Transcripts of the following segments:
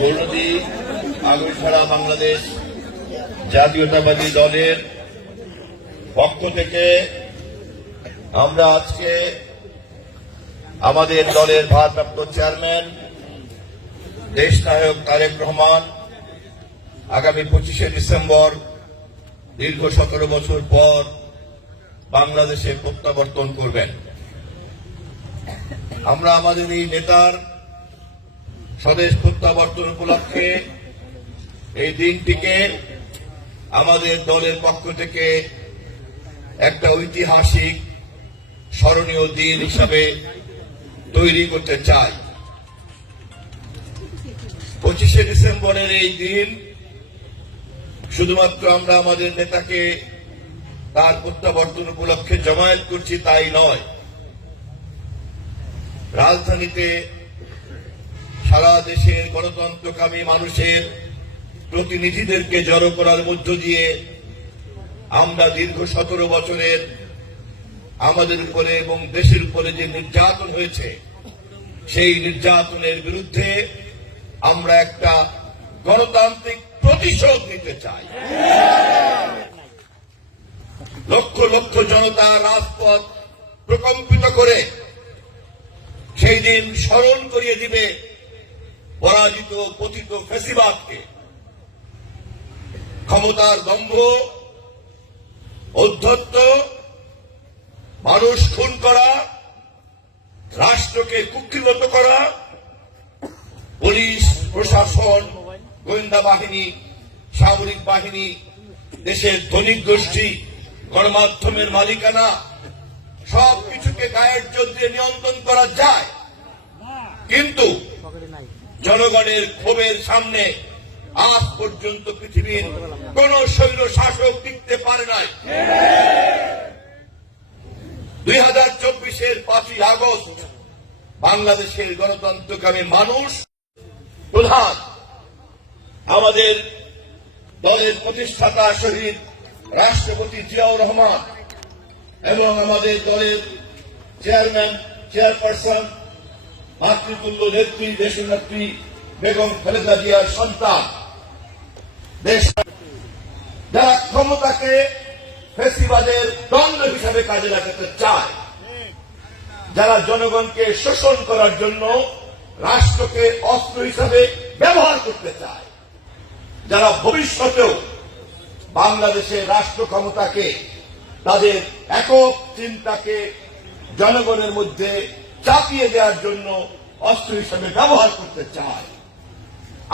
গৌরদী আগরছড়া বাংলাদেশ জাতীয়তাবাদী দলের পক্ষ থেকে আমরা আজকে আমাদের দলের ভারপ্রাপ্ত চেয়ারম্যান দেশনায়ক তারেক রহমান আগামী 25শে ডিসেম্বর দীর্ঘ 17 বছর পর বাংলাদেশে প্রত্যাবর্তন করবেন। আমরা আমাদের এই নেতার স্বদেশ প্রত্যাবর্তন উপলক্ষে এই দিনটিকে আমাদের দলের পক্ষ থেকে একটা ঐতিহাসিক স্মরণীয় দিন হিসাবে তৈরি করতে চাই। 25শে ডিসেম্বরের এই দিন শুধুমাত্র আমরা আমাদের নেতাকে তার প্রত্যাবর্তন উপলক্ষে জমায়েত করছি তাই নয়, রাজধানীতে সারা দেশের গণতন্ত্রকামী মানুষের প্রতিনিধিদেরকে জড়ো করার মধ্য দিয়ে আমরা দীর্ঘ 17 বছরের আমাদের উপরে এবং দেশের উপরে যে নির্যাতন হয়েছে সেই নির্যাতনের বিরুদ্ধে আমরা একটা গণতান্ত্রিক প্রতিশোধ নিতে চাই। লক্ষ লক্ষ জনতা রাজপথ প্রকম্পিত করে সেই দিন স্মরণ করিয়ে দিবে পরাজিত পতিত ফ্যাসিবাদকে। ক্ষমতার দম্ভ, ঔদ্ধত্য, মানুষ খুন করা, রাষ্ট্রকে কুক্ষিগত করা, পুলিশ প্রশাসন, গোয়েন্দা বাহিনী, সামরিক বাহিনী, দেশের ধনিক গোষ্ঠী, গণমাধ্যমের মালিকানা সবকিছুকে গায়ের জোর দিয়ে নিয়ন্ত্রণ করা যায়, কিন্তু জনগণের ক্ষোভের সামনে আজ পর্যন্ত পৃথিবীর কোন স্বৈর শাসক টিকতে পারে নাই। 2024-এর 5ই আগস্ট বাংলাদেশের গণতন্ত্রকামী মানুষ প্রধান আমাদের দলের প্রতিষ্ঠাতা শহীদ রাষ্ট্রপতি জিয়াউর রহমান এবং আমাদের দলের চেয়ারপারসন মাতৃতুল্য নেত্রী দেশনেত্রী বেগম খালেদা জিয়ার সন্তান, দেশ যারা ক্ষমতাকে ফ্যাসিবাদের দণ্ড হিসাবে কাজে লাগাতে চায়, যারা জনগণকে শোষণ করার জন্য রাষ্ট্রকে অস্ত্র হিসাবে ব্যবহার করতে চায়, যারা ভবিষ্যতেও বাংলাদেশের রাষ্ট্র ক্ষমতাকে তাদের একক চিন্তাকে জনগণের মধ্যে চাপিয়ে দেওয়ার জন্য অস্ত্র হিসাবে ব্যবহার করতে চায়,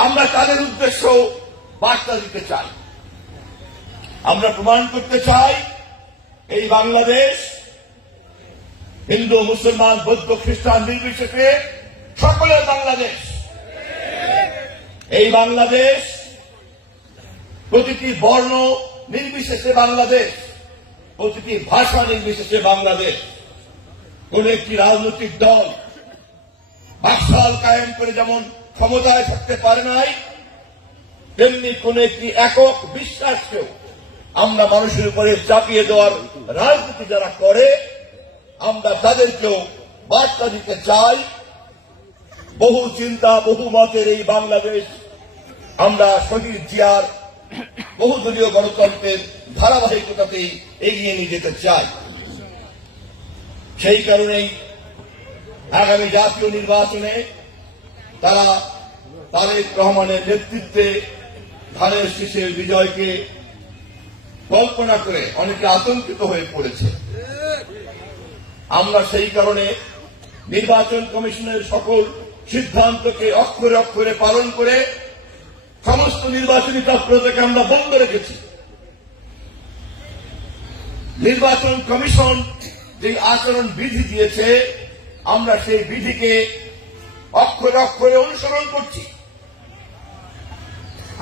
আমরা তাদের উদ্দেশ্য বার্তা দিতে চাই। আমরা প্রমাণ করতে চাই এই বাংলাদেশ হিন্দু, মুসলমান, বৌদ্ধ, খ্রিস্টান নির্বিশেষে সকলের বাংলাদেশ। এই বাংলাদেশ প্রতিটি বর্ণ নির্বিশেষে বাংলাদেশ, প্রতিটি ভাষা নির্বিশেষে বাংলাদেশ। কোন একটি রাজনৈতিক দল বাকশাল কায়েম করে যেমন ক্ষমতায় থাকতে পারে নাই, তেমনি কোন একটি একক বিশ্বাসকেও আমরা মানুষের উপরে চাপিয়ে দেওয়ার রাজনীতি যারা করে আমরা তাদেরকেও বার্তা দিতে চাই। বহু চিন্তা বহু মতের এই বাংলাদেশ আমরা শহীদ জিয়ার বহুদলীয় গণতন্ত্রের ধারাবাহিকতাতেই এগিয়ে নিয়ে যেতে চাই। সেই কারণেই আগামী জাতীয় নির্বাচনে তারা তারেক রহমানের নেতৃত্বে ধানের শীষের বিজয়কে কল্পনা করে অনেকে আতঙ্কিত হয়ে পড়েছে। আমরা সেই কারণে নির্বাচন কমিশনের সকল সিদ্ধান্তকে অক্ষরে অক্ষরে পালন করে সমস্ত নির্বাচনী তৎপরতাকে আমরা বন্ধ রেখেছি। নির্বাচন কমিশন যে আচরণ বিধি দিয়েছে আমরা সেই বিধিকে অক্ষরে অক্ষরে অনুসরণ করছি।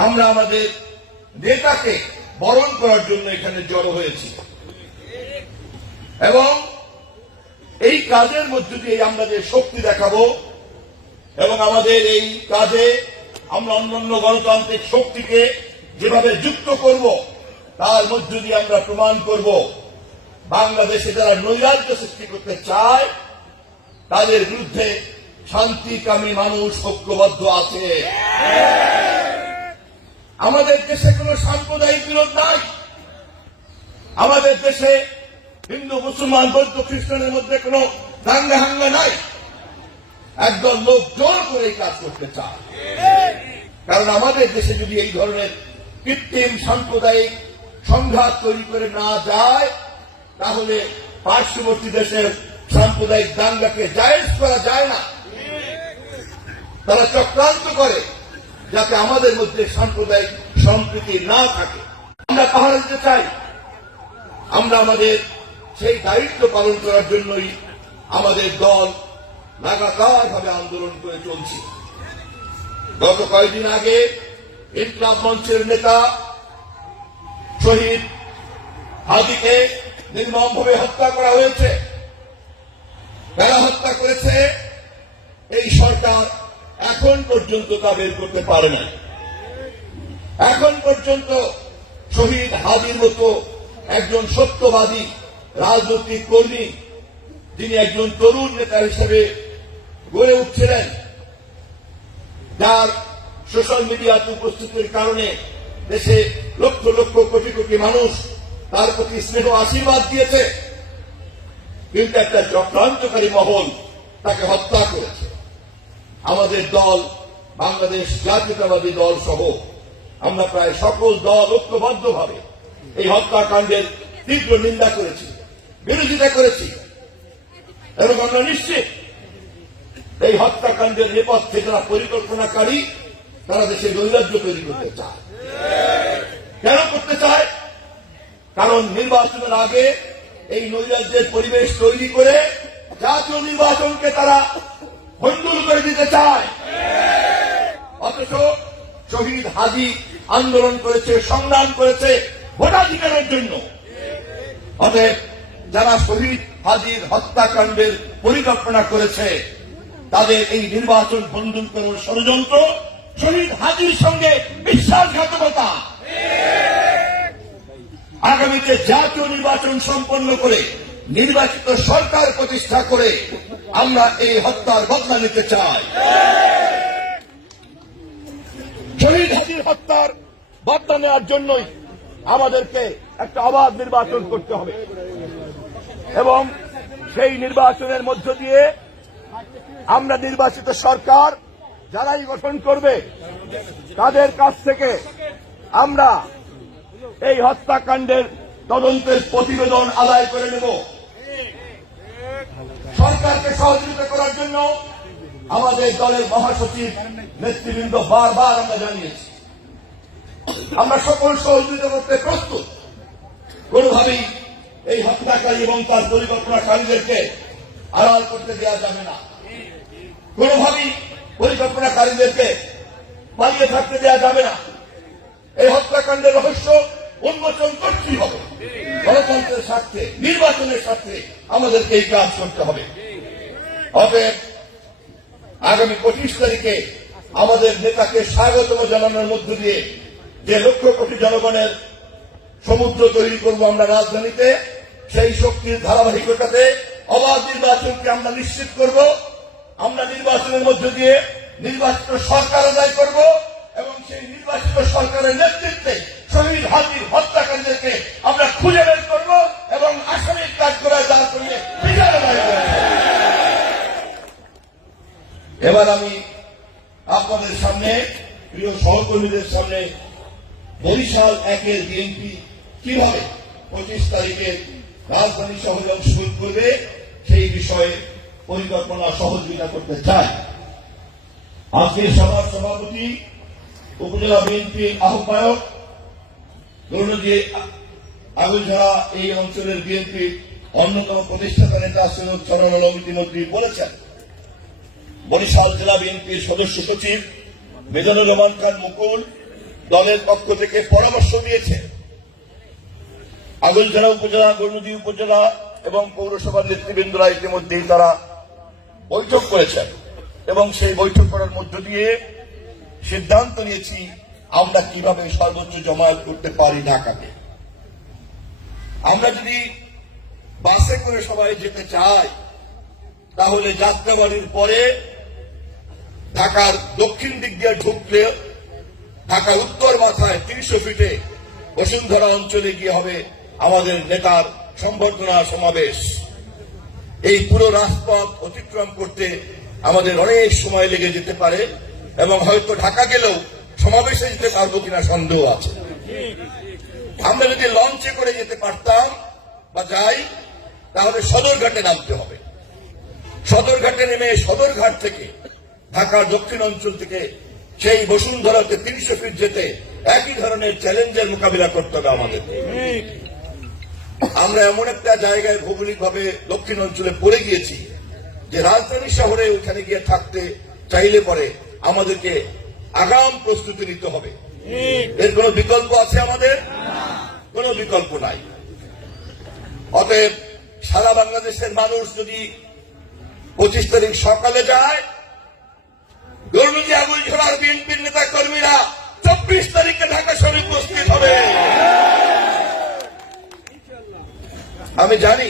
আমরা আমাদের নেতাকে বরণ করার জন্য এখানে জড়ো হয়েছি এবং এই কাজের মধ্য দিয়ে আমরা যে শক্তি দেখাবো এবং আমাদের এই কাজে আমরা অন্যান্য গণতান্ত্রিক শক্তিকে যেভাবে যুক্ত করব তার মধ্য দিয়ে আমরা প্রমাণ করব বাংলাদেশে যারা নৈরাজ্য সৃষ্টি করতে চায় তাদের বিরুদ্ধে শান্তিকামী মানুষ ঐক্যবদ্ধ আছে। আমাদের দেশে কোনো সাম্প্রদায়িক বিরোধ নাই। আমাদের দেশে হিন্দু মুসলমান বৌদ্ধ খ্রিস্টানের মধ্যে কোনো দাঙ্গা হাঙ্গা নাই। একদল লোক জোর করে এই কাজ করতে চায়। কারণ আমাদের দেশে যদি এই ধরনের কৃত্রিম সাম্প্রদায়িক সংঘাত তৈরি করে না যায় তাহলে পার্শ্ববর্তী দেশের সাম্প্রদায়িক দাঙ্গাকে জায়েজ করা যায় না। তারা চক্রান্ত করে যাতে আমাদের মধ্যে সাম্প্রদায়িক সম্প্রীতি না থাকে। আমরা পাহারা দিতে চাই। আমরা আমাদের সেই দায়িত্ব পালন করার জন্যই আমাদের দল লাগাতার ভাবে আন্দোলন করে চলছে। গত কয়েকদিন আগে ইনকলাব মঞ্চের নেতা শহীদ হাদিকে নির্মমভাবে হত্যা করা হয়েছে। কারা হত্যা করেছে এই সরকার এখন পর্যন্ত তা বের করতে পারে না। এখন পর্যন্ত শহীদ হাদির মতো একজন সত্যবাদী রাজনৈতিক কর্মী যিনি একজন তরুণ নেতা হিসেবে গড়ে উঠছিলেন, যার সোশ্যাল মিডিয়াতে উপস্থিতির কারণে দেশে লক্ষ লক্ষ কোটি কোটি মানুষ তার প্রতি স্নেহ আশীর্বাদ দিয়েছে, কিন্তু একটা চক্রান্তকারী মহল তাকে হত্যা করেছে। আমাদের দল বাংলাদেশ জাতীয়তাবাদী দল সহ আমরা প্রায় সকল দল ঐক্যবদ্ধভাবে এই হত্যাকাণ্ডের তীব্র নিন্দা করেছি, বিরোধিতা করেছি এবং আমরা নিশ্চিত এই হত্যাকাণ্ডের নেপথ্যে যারা পরিকল্পনাকারী তারা দেশে নৈরাজ্য তৈরি করতে চায়। কেন করতে চায়? কারণ নির্বাচনের আগে এই নৈরাজ্যের পরিবেশ তৈরি করে জাতীয় নির্বাচনকে তারা ভণ্ডুল করে দিতে চায়। অথচ শহীদ হাদি আন্দোলন করেছে, সংগ্রাম করেছে ভোটাধিকারের জন্য। অতএব যারা শহীদ হাদির হত্যাকাণ্ডের পরিকল্পনা করেছে তাদের এই নির্বাচন ভণ্ডুল করার ষড়যন্ত্র, শহীদ হাদির সঙ্গে বিশ্বাসঘাতকতা। আগামীতে জাতীয় নির্বাচন সম্পন্ন করে নির্বাচিত সরকার প্রতিষ্ঠা করে আমরা এই হত্যার বদলা নিতে চাই। শহীদ হাদির হত্যার বদলা নেওয়ার জন্যই আমাদেরকে একটা অবাধ নির্বাচন করতে হবে এবং সেই নির্বাচনের মধ্য দিয়ে আমরা নির্বাচিত সরকার যারাই গঠন করবে তাদের কাছ থেকে আমরা এই হত্যাকাণ্ডের তদন্তের প্রতিবেদন আদায় করে নেব। সরকারকে সহযোগিতা করার জন্য আমাদের দলের মহাসচিব নেতৃবৃন্দ বারবার আমরা জানিয়েছি আমরা সকল সহযোগিতা করতে প্রস্তুত। কোনোভাবেই এই হত্যাকারী এবং তার পরিকল্পনাকারীদেরকে আড়াল করতে দেওয়া যাবে না। কোনোভাবেই পরিকল্পনাকারীদেরকে পালিয়ে থাকতে দেওয়া যাবে না। এই হত্যাকাণ্ডের রহস্য উন্মোচন করতেই হবে। গণতন্ত্রের স্বার্থে, নির্বাচনের স্বার্থে আমাদেরকে এই কাজ করতে হবে। অতএব আগামী 25 তারিখে আমাদের নেতাকে স্বাগতম জানানোর মধ্য দিয়ে যে লক্ষ কোটি জনগণের সমুদ্র তৈরি করব আমরা রাজধানীতে, সেই শক্তির ধারাবাহিকতাতে অবাধ নির্বাচনকে আমরা নিশ্চিত করব। আমরা নির্বাচনের মধ্য দিয়ে নির্বাচিত সরকার আদায় করব এবং সেই নির্বাচিত সরকারের নেতৃত্বে শহীদ হাদির হত্যাকারীদেরকে আমরা খুঁজে বের করব এবং আসামির কাজ করায় দাঁড় করিয়ে বিচার আদায় করব। এবার আমি আপনাদের সামনে, প্রিয় সহকর্মীদের সামনে বরিশাল 1-এর বিএনপি কিভাবে 25 তারিখে রাজধানী সহযোগ শুরু করবে সেই বিষয়ে পরিকল্পনা সহযোগিতা করতে চাই। আজকের সভার সভাপতি উপজেলা বিএনপি আহ্বায়ক দৌলতদিয়া আগুলঝরা এই অঞ্চলের বিএনপি অন্যতম প্রতিষ্ঠাতা নেতা সৈয়দ সরল আলম নদী বলেছেন, বরিশাল জেলা বিএনপির সদস্য সচিব মিজানুর রহমান খান মুকুল দলের পক্ষ থেকে পরামর্শ দিয়েছে। আগৈলঝাড়া উপজেলা, গৌরনদী উপজেলা এবং পৌরসভার নেতৃবৃন্দরা ইতিমধ্যেই তারা বৈঠক করেছেন এবং সেই বৈঠক করার মধ্য দিয়ে সিদ্ধান্ত নিয়েছি আমরা কিভাবে সর্বোচ্চ জমায়েত করতে পারি ঢাকাতে। আমরা যদি বাসে করে সবাই যেতে চাই তাহলে যাত্রাবাড়ির পরে ঢাকার দক্ষিণ দিক দিয়ে ঢুকলে ঢাকার উত্তর মাথায় ৩০০ ফিটে বসুন্ধরা অঞ্চলে গিয়ে হবে আমাদের নেতার সম্বর্ধনা সমাবেশ। এই পুরো রাজপথ অতিক্রম করতে আমাদের অনেক সময় লেগে যেতে পারে এবং হয়তো ঢাকা গেলেও সমাবেশে যেতে পারবো কিনা সন্দেহ আছে। আমরা যদি লঞ্চে করে যেতে পারতাম বা যাই তাহলে সদরঘাটে নামতে হবে। সদরঘাটে নেমে সদরঘাট থেকে ঢাকার দক্ষিণ অঞ্চল থেকে সেই বসুন্ধরাতে ৩০০ ফিট যেতে একই ধরনের চ্যালেঞ্জের মোকাবিলা করতে হবে আমাদের। আমরা এমন একটা জায়গায় ভৌগোলিকভাবে দক্ষিণ অঞ্চলে পড়ে গিয়েছি যে রাজধানী শহরে ওখানে গিয়ে থাকতে চাইলে পরে আমাদেরকে আগাম প্রস্তুতি নিতে হবে। এর কোন বিকল্প আছে? আমাদের কোন বিকল্প নাই। অতএব সারা বাংলাদেশের মানুষ যদি 25 তারিখ সকালে যায়, গৌরনদী আগৈলঝাড়ার বিএনপির নেতা কর্মীরা 24 তারিখে ঢাকা শহরে উপস্থিত হবে। আমি জানি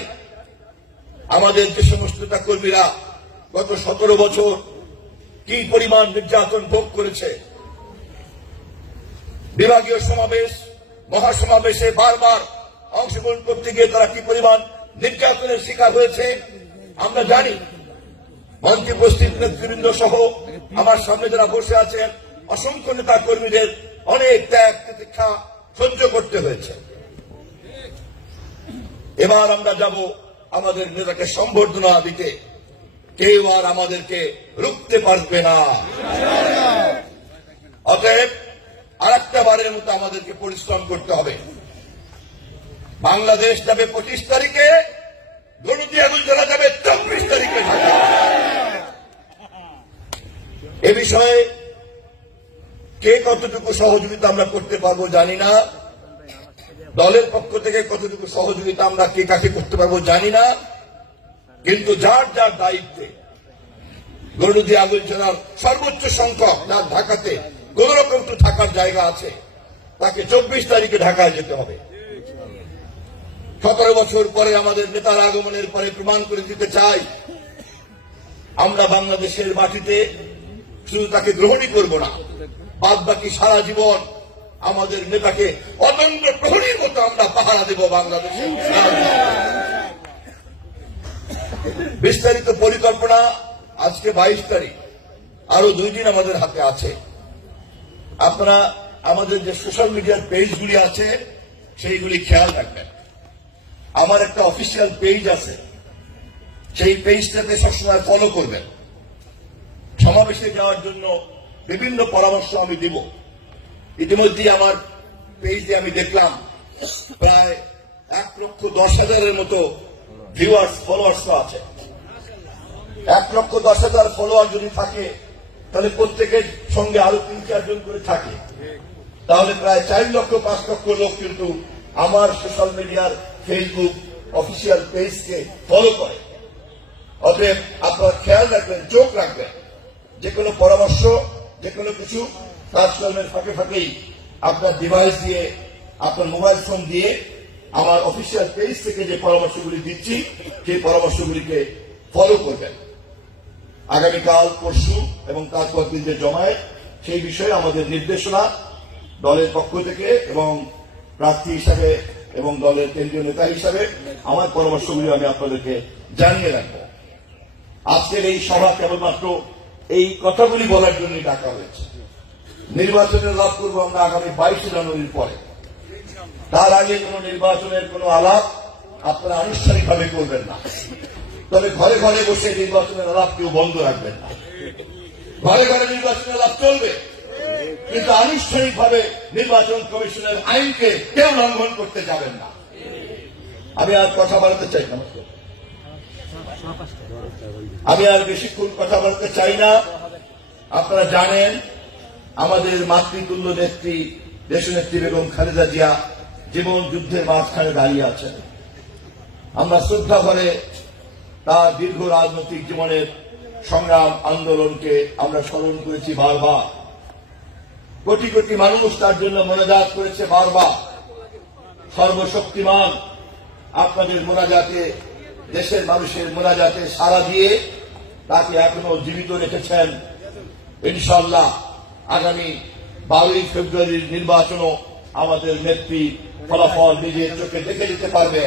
আমাদের যে সমস্ত নেতা কর্মীরা গত 17 বছর কি পরিমাণ নির্যাতন ভোগ করেছে, বিভাগীয় সমাবেশ, মহাসমাবেশে বারবার অংশগ্রহণ করতে গিয়ে তারা কি পরিমাণ নির্যাতনের শিকার হয়েছে আমরা জানি। মঞ্চে উপস্থিত নেতৃবৃন্দ সহ আমার সামনে যারা বসে আছেন অসংখ্য নেতা কর্মীদের অনেক ত্যাগ প্রতীক্ষা সহ্য করতে হয়েছে। এবার আমরা যাব আমাদের নেতাকে সম্বর্ধনা দিতে, কেউ আর আমাদেরকে রুখতে পারবে না। অতএব আরেকটা বারের মতো আমাদেরকে পরিশ্রম করতে হবে। বাংলাদেশ যাবে 25 তারিখে, গৌরনদী আগৈলঝাড়া যাবে 24 তারিখে ঢাকা। এ বিষয়ে কে কতটুকু সহযোগিতা আমরা করতে পারবো জানি না, দলের পক্ষ থেকে কতটুকু সহযোগিতা আমরা কে কাকে করতে পারবো জানি না, কিন্তু যার যার দায়িত্বে গৌরনদী আগৈলঝাড়ার সর্বোচ্চ সংখ্যক যার ঢাকাতে কোন রকম তো থাকার জায়গা আছে তাকে 24 তারিখে ঢাকায় যেতে হবে। 17 বছর পরে আমাদের নেতার আগমনের পরে প্রমাণ করে দিতে চাই আমরা বাংলাদেশের মাটিতে শুধু তাকে গ্রহণই করব না, বাদ বাকি সারা জীবন আমাদের নেতাকে অদম্য প্রহরীর মতো আমরা পাহারা দেব বাংলাদেশে। বিস্তারিত পরিকল্পনা আজকে 22 তারিখ, আরো 2 দিন আমাদের হাতে আছে। আপনারা আমাদের যে সোশ্যাল মিডিয়ার পেজগুলি আছে সেইগুলি খেয়াল রাখবেন। আমার একটা অফিসিয়াল পেজ আছে, সেই পেজটাকে সবসময় ফলো করবেন। সমাবেশে যাওয়ার জন্য বিভিন্ন পরামর্শ আমি দিব। ইতিমধ্যে আমার পেজে আমি দেখলাম প্রায় 1,10,000-এর মতো ভিউয়ার্স, ফলোয়ার্স আছে। 1,10,000 ফলোয়ার যদি থাকে তাহলে প্রত্যেকের সঙ্গে আরো 3-4 জন করে থাকে, তাহলে প্রায় 4 লক্ষ 5 লক্ষ লোক কিন্তু আমার সোশ্যাল মিডিয়ার ফেসবুক অফিসিয়াল পেজকে ফলো করে। অতএব আপনারা খেয়াল রাখবেন, চোখ রাখবেন, যে কোনো পরামর্শ, যে কোনো কিছু কাজকর্মের ফাঁকে ফাঁকেই আপনার ডিভাইস দিয়ে, আপনার মোবাইল ফোন দিয়ে আমার অফিসিয়াল পেজ থেকে যে পরামর্শগুলি দিচ্ছি সেই পরামর্শগুলিকে ফলো করবেন। আগামীকাল, পরশু এবং তারপর দিন যে জমায়েত, সেই বিষয়ে আমাদের নির্দেশনা দলের পক্ষ থেকে এবং প্রার্থী হিসাবে এবং দলের কেন্দ্রীয় নেতা হিসাবে আমার পরামর্শগুলি আমি আপনাদেরকে জানিয়ে রাখবো। আজকের এই সভা কেবলমাত্র এই কথাগুলি বলার জন্য ডাকা হয়েছে। নির্বাচনের লাভ করবো আমরা আগামী 22 জানুয়ারির পরে। তার আগে কোন নির্বাচনের কোন আলাপ আপনারা আনুষ্ঠানিকভাবে করবেন না, তবে ঘরে ঘরে বসে নির্বাচনের আলাপ কেউ বন্ধ রাখবেন না। ঘরে ঘরে নির্বাচনের আলাপ চলবে, কিন্তু আনুষ্ঠানিকভাবে নির্বাচন কমিশনের আইনকে কেউ লঙ্ঘন করতে যাবেন না। আমি আর কথা বাড়াতে চাই না। আমি আর বেশিক্ষণ কথা বলতে চাই না। আপনারা জানেন আমাদের মাতৃতুল্য নেত্রী দেশনেত্রী বেগম খালেদা জিয়া জীবন যুদ্ধের মাঝখানে দাঁড়িয়ে আছেন। আমরা শ্রদ্ধা করে তার দীর্ঘ রাজনৈতিক জীবনের সংগ্রাম আন্দোলনকে আমরা স্মরণ করেছি বারবার। কোটি কোটি মানুষ তার জন্য মোনাজাত করেছে বারবার। সর্বশক্তিমান আপনাদের মোনাজাতে, দেশের মানুষের মোনাজাতে সাড়া দিয়ে তাকে এখনো জীবিত রেখেছেন। ইনশাআল্লাহ আগামী 12 ফেব্রুয়ারির নির্বাচনও আমাদের নেত্রী ফলাফল নিজের চোখে দেখে দিতে পারবে।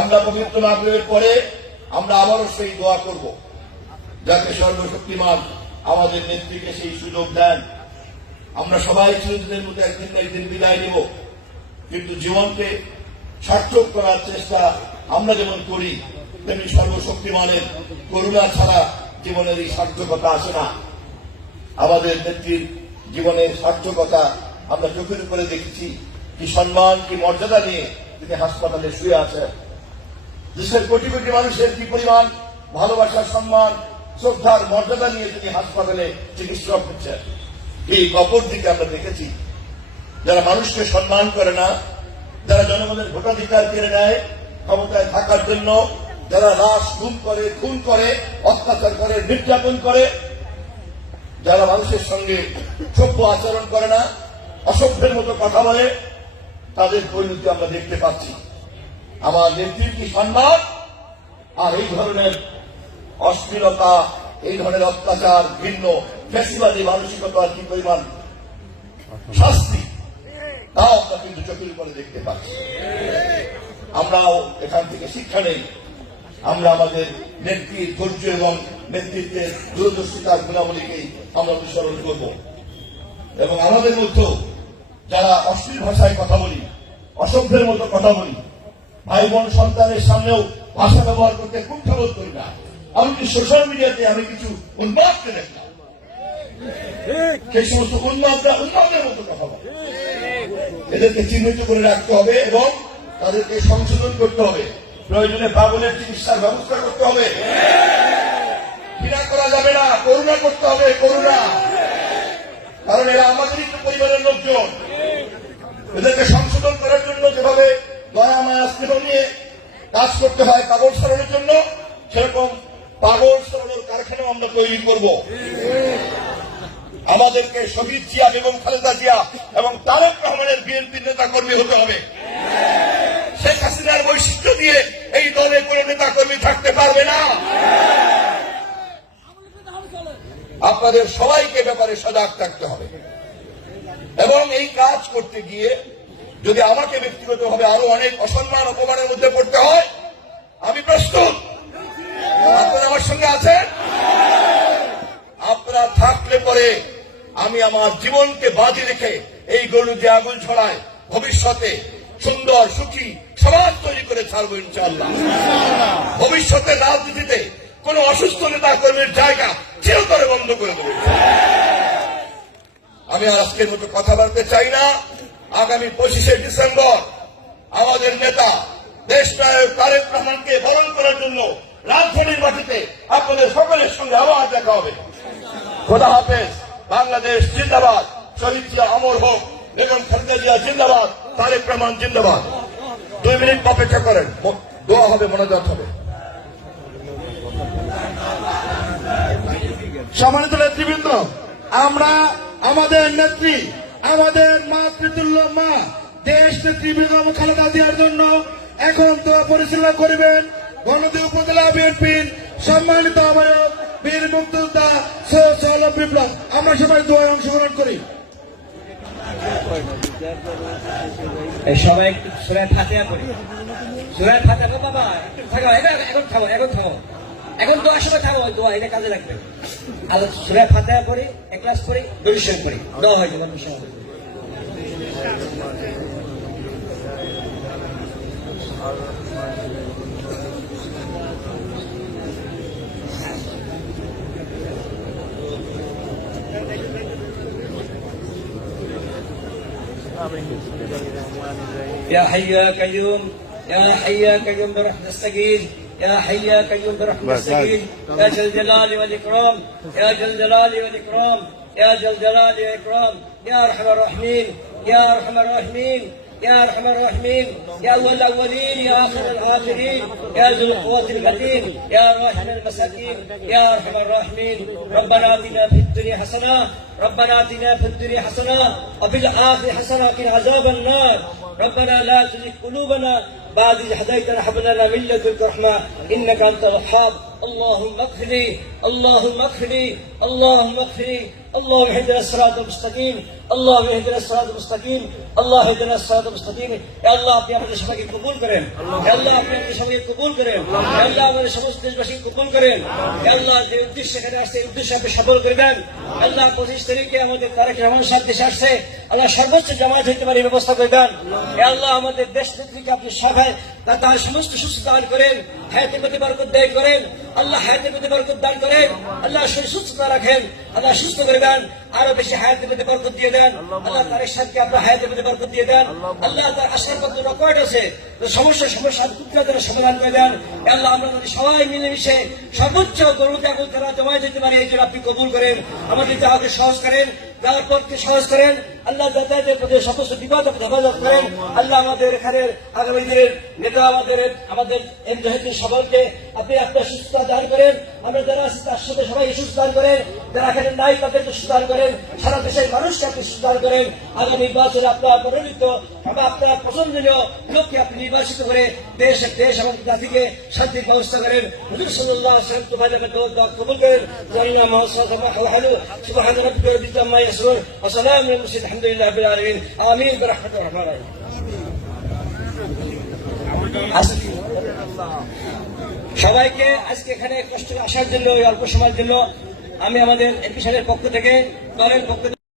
আমরা পবিত্র মাগরিবের পরে আমরা আবারও সেই দোয়া করব যাতে সর্বশক্তিমান আমাদের নেত্রীকে সেই সুযোগ দেন। আমরা সবাই চিরদিনের মতো একদিন না একদিন বিদায় নেব, কিন্তু জীবনকে সার্থক করার চেষ্টা আমরা যেমন করি তেমনি সর্বশক্তিমানের করুণা ছাড়া জীবনের এই সার্থকতা আসে না। আমাদের নেত্রীর জীবনের সার্থকতা আমরা চোখের উপরে দেখেছি। কি সম্মান, কি মর্যাদা নিয়ে তিনি হাসপাতালে শুয়ে আছেন। দেশের কোটি কোটি মানুষের কি পরিমাণ ভালোবাসা, সম্মান, শ্রদ্ধার মর্যাদা নিয়ে তিনি হাসপাতালে চিকিৎসা হচ্ছেন। এই অপর দিকে আমরা দেখেছি যারা মানুষকে সম্মান করে না, যারা জনগণের ভোটাধিকার কেড়ে নেয় ক্ষমতায় থাকার জন্য, যারা লাশ গুম করে, খুন করে, অত্যাচার করে, নির্যাতন করে, যারা মানুষের সঙ্গে সভ্য আচরণ করে না, অসভ্যের মতো কথা বলে, তাদের পরিণতি আমরা দেখতে পাচ্ছি। আমার নেত্রীর কি সম্মান, আর এই ধরনের অশ্লীলতা, এই ধরনের অত্যাচার, ভিন্ন ফ্যাসিবাদী মানসিকতার কি পরিমাণ শাস্তি, তাও আমরা কিন্তু চোখের উপরে দেখতে পাচ্ছি। আমরাও এখান থেকে শিক্ষা নেই। আমরা আমাদের নেত্রীর ধৈর্য এবং নেতৃত্বের দূরদর্শিতার গুণাবলীকেই আমরা অনুসরণ করব, এবং আমাদের মধ্যেও যারা অশ্লীল ভাষায় কথা বলি, অসভ্যের মতো কথা বলি, ভাই বোন সন্তানের সামনেও ভাষা ব্যবহার করতে কুণ্ঠাবোধ করি না। এমনকি সোশ্যাল মিডিয়াতে আমি কিছু উন্মাদকে দেখলাম, সেই সমস্ত উন্মাদের মতো কথা বলে। এদেরকে চিহ্নিত করে রাখতে হবে এবং তাদেরকে সংশোধন করতে হবে। প্রয়োজনে পাগলের চিকিৎসার ব্যবস্থা করতে হবে। ঘৃণা করা যাবে না, করুণা করতে হবে, করুণা। কারণ এরা আমাদেরই তো পরিবারের লোকজন। এদেরকে সংশোধন করার জন্য যেভাবে দয়া মায়া স্নেহ নিয়ে কাজ করতে হয় পাগল সরানোর জন্য, সেরকম পাগল সরানোর কারখানাও আমরা তৈরি করব। আমাদেরকে শহীদ জিয়া, বেগম খালেদা জিয়া এবং তারেক রহমানের বিএনপি নেতা কর্মী হতে হবে। শেখ হাসিনার বৈশিষ্ট্য দিয়ে এই দলে কোনো নেতা কর্মী থাকতে পারবে না। আপনাদের সবাইকে ব্যাপারে সজাগ থাকতে হবে, এবং এই কাজ করতে গিয়ে যদি আমাকে ব্যক্তিগতভাবে আরো অনেক অসম্মান, অপমানের মধ্যে পড়তে হয়, আমি প্রস্তুত। আপনারা আমার সঙ্গে আছেন? আপনারা থাকলে পরে আমি আমার জীবনকে বাজি রেখে এই গরু যে আগুন ছড়ায়, ভবিষ্যতে সুন্দর সুখী সমাজ তৈরি করে ছাড়বো ইনশাআল্লাহ। ভবিষ্যতে রাজনীতিতে কোন অসুস্থ নেতা কর্মীর জায়গা চিরতরে বন্ধ করে দেবো। আমি আর আজকের মতো কথা বলতে চাই না। আগামী 25শে ডিসেম্বর আমাদের নেতা দেশনায়ক তারেক রহমানকে বরণ করার জন্য রাজধানীর মাটিতে আপনাদের সকলের সঙ্গে আবার দেখা হবে। খোদা হাফেজ। বাংলাদেশ জিন্দাবাদ। শহীদ জিয়া অমর হোক। বেগম খালেদা জিয়া জিন্দাবাদ। তারেক রহমান জিন্দাবাদ। 2 মিনিট অপেক্ষা করেন, দোয়া হবে, মোনাজাত হবে। সম্মানিত নেতৃবৃন্দ, আমরা আমাদের নেত্রী, আমাদের মাতৃতুল্য মা দেশ নেত্রী বেগম খালেদা জিয়ার জন্য এখন দোয়া পরিচালনা করিবেন গণদী উপজেলা বিএনপির সম্মানিত আহ্বায়ক বীর মুক্তিযোদ্ধা সৈয়দ শাহ বিপ্লব। আমরা সবাই দোয়ায় অংশগ্রহণ করি। সবাই একটু সূরা ফাতিহা করি। সূরা ফাতিহা করো বাবা, থাকো, এখন থামো, এখন থামো, এখন দোয়ার সময় থামো, দোয়া এটা কাজে লাগবে। আর সূরা ফাতিহা করি, ইখলাস করি, দরুদ করি, দোয়া হয়ে যাবে ইনশাআল্লাহ। يا حي يا قيوم يا حي يا قيوم برحمتك نستغيث يا حي يا قيوم برحمتك نستغيث يا ذا الجلال والإكرام يا ذا الجلال والإكرام يا ذا الجلال والإكرام يا أرحم الراحمين يا أرحم الراحمين يا أرحم الراحمين يا أول الأولين يا آخر الآخرين يا ذو القوة المتين يا راحم المساكين يا أرحم الراحمين ربنا آتنا في الدنيا حسنة ربنا آتنا في الدنيا حسنة وفي الآخرة حسنة وقنا عذاب النار ربنا لا تزغ قلوبنا بعد إذ هديتنا هب لنا من لدنك رحمة إنك أنت الوهاب اللهم اغفر لي اللهم اغفر لي اللهم اغفر لي اللهم اهدنا الصراط المستقيم اللهم اهدنا الصراط المستقيم الله اهدنا الصراط المستقيم يا الله আপনি আমাদের সবাইকে কবুল করেন ইয়া আল্লাহ আপনি আমাদের সবাইকে কবুল করেন ইয়া আল্লাহ আমাদের সমস্ত দেশবাসীকে কবুল করেন ইয়া আল্লাহ যে উদ্দেশ্যে এখানে আসছে এই উদ্দেশ্যে আপনি সফল করে দেন আল্লাহ 25 তারিখে আমাদের তারেক রহমান সাহেব দেশে আসছে আল্লাহ সর্বোচ্চ জামাত হইতে পারে ব্যবস্থা করে দেন ইয়া আল্লাহ আমাদের দেশ নেত্রীকে আপনি সবাই তার সমস্ত সুস্থতা দান করেন হায়াতের প্রতি বরকত দান করেন আল্লাহ হায়াতের প্রতি বরকত দান করেন আল্লাহ শরীর সুস্থতা রাখেন আল্লাহ সুস্থ করে দেন আরো বেশি হায়াতের প্রতি বরকত দিয়ে দেন আল্লাহ তারেক সাহেবকে আপনার হায়াতের প্রতি বরকত দিয়ে দেন আল্লাহ তার আশার পত্র রকওয়ার্ড আছে সমস্যা কুত্রাদের সমাধান করে দেন আল্লাহ আমরা যদি সবাই মিলেমিশে সর্বোচ্চ গরুতে এবং তারা জমায় যেতে পারে এই জন্য আপনি কবুল করেন আমাদের যাওয়াকে সহজ করেন যাওয়ার পথকে সহজ করেন আল্লাহ যাতায়াতের প্রতি সমস্ত বিপদ হেফাজত করেন আল্লাহ আমাদের এখানের আগামী দিনের নেতা আমাদের এমজাহিদের সকলকে আপনি আপনার সুস্থতা দান করেন আমরা যারা আছি তার সাথে সবাই সুস্থ দান করেন যারা এখানে নাই তাদেরকে সুস্থ দান করেন সারা দেশের মানুষকে আপনি সুস্থ দান করেন আগামী নির্বাচনে আপনার মনোনীত আপনার পছন্দনীয় লোককে আপনি নির্বাচিত করে দেশ এবং জাতিকে শান্তির ব্যবস্থা করেন হুজুর সাল্লাল্লাহু আলাইহি ওয়াসাল্লাম তোমাদের দোয়া কবুল করেন জানিনা মুহাম্মদ সুবহান রাব্বিকা রাব্বিল ইজ্জাতি আম্মা ইয়াসিফুন ওয়া সালামুন আলাল মুরসালিন আলহামদুলিল্লাহি রাব্বিল আলামিন আমিন বিরহমাতির রহমানির রহিম সবাইকে আজকে এখানে কষ্ট আসার জন্য অল্প সময়ের জন্য আমি আমাদের এমপি সাহেবের পক্ষ থেকে দলের পক্ষ থেকে